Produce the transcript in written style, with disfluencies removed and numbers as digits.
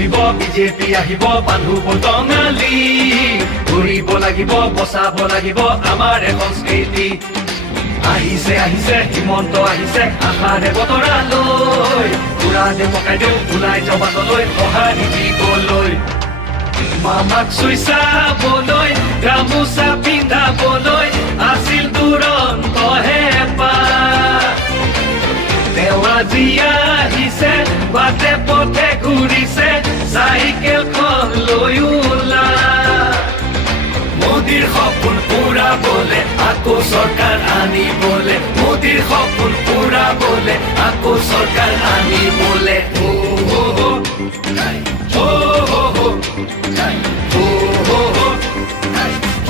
চলিব বিজেপি আহিব বান্ধু বটঙালী ঘূৰিব লাগিব বচাব লাগিব আমাৰ সংস্কৃতি আহিছে আহিছে হিমন্ত আহিছে আশাৰে বতৰা লৈ পুৰা দে পকাই দিওঁ ওলাই যাওঁ বাটলৈ সঁহাৰি দিবলৈ মামাক চুই চাবলৈ গামোচা পিন্ধাবলৈ আছিল দুৰন্ত হেঁপাহ তেওঁ আজি আহিছে বাটে পথে ঘূৰিছে চাইকেলখন লৈ ওলা মোদীৰ সপোন পুৰাবলে আকৌ চৰকাৰ আনিবলে মোদীৰ সপোন পুৰাবলে আকৌ চৰকাৰ আনিবলে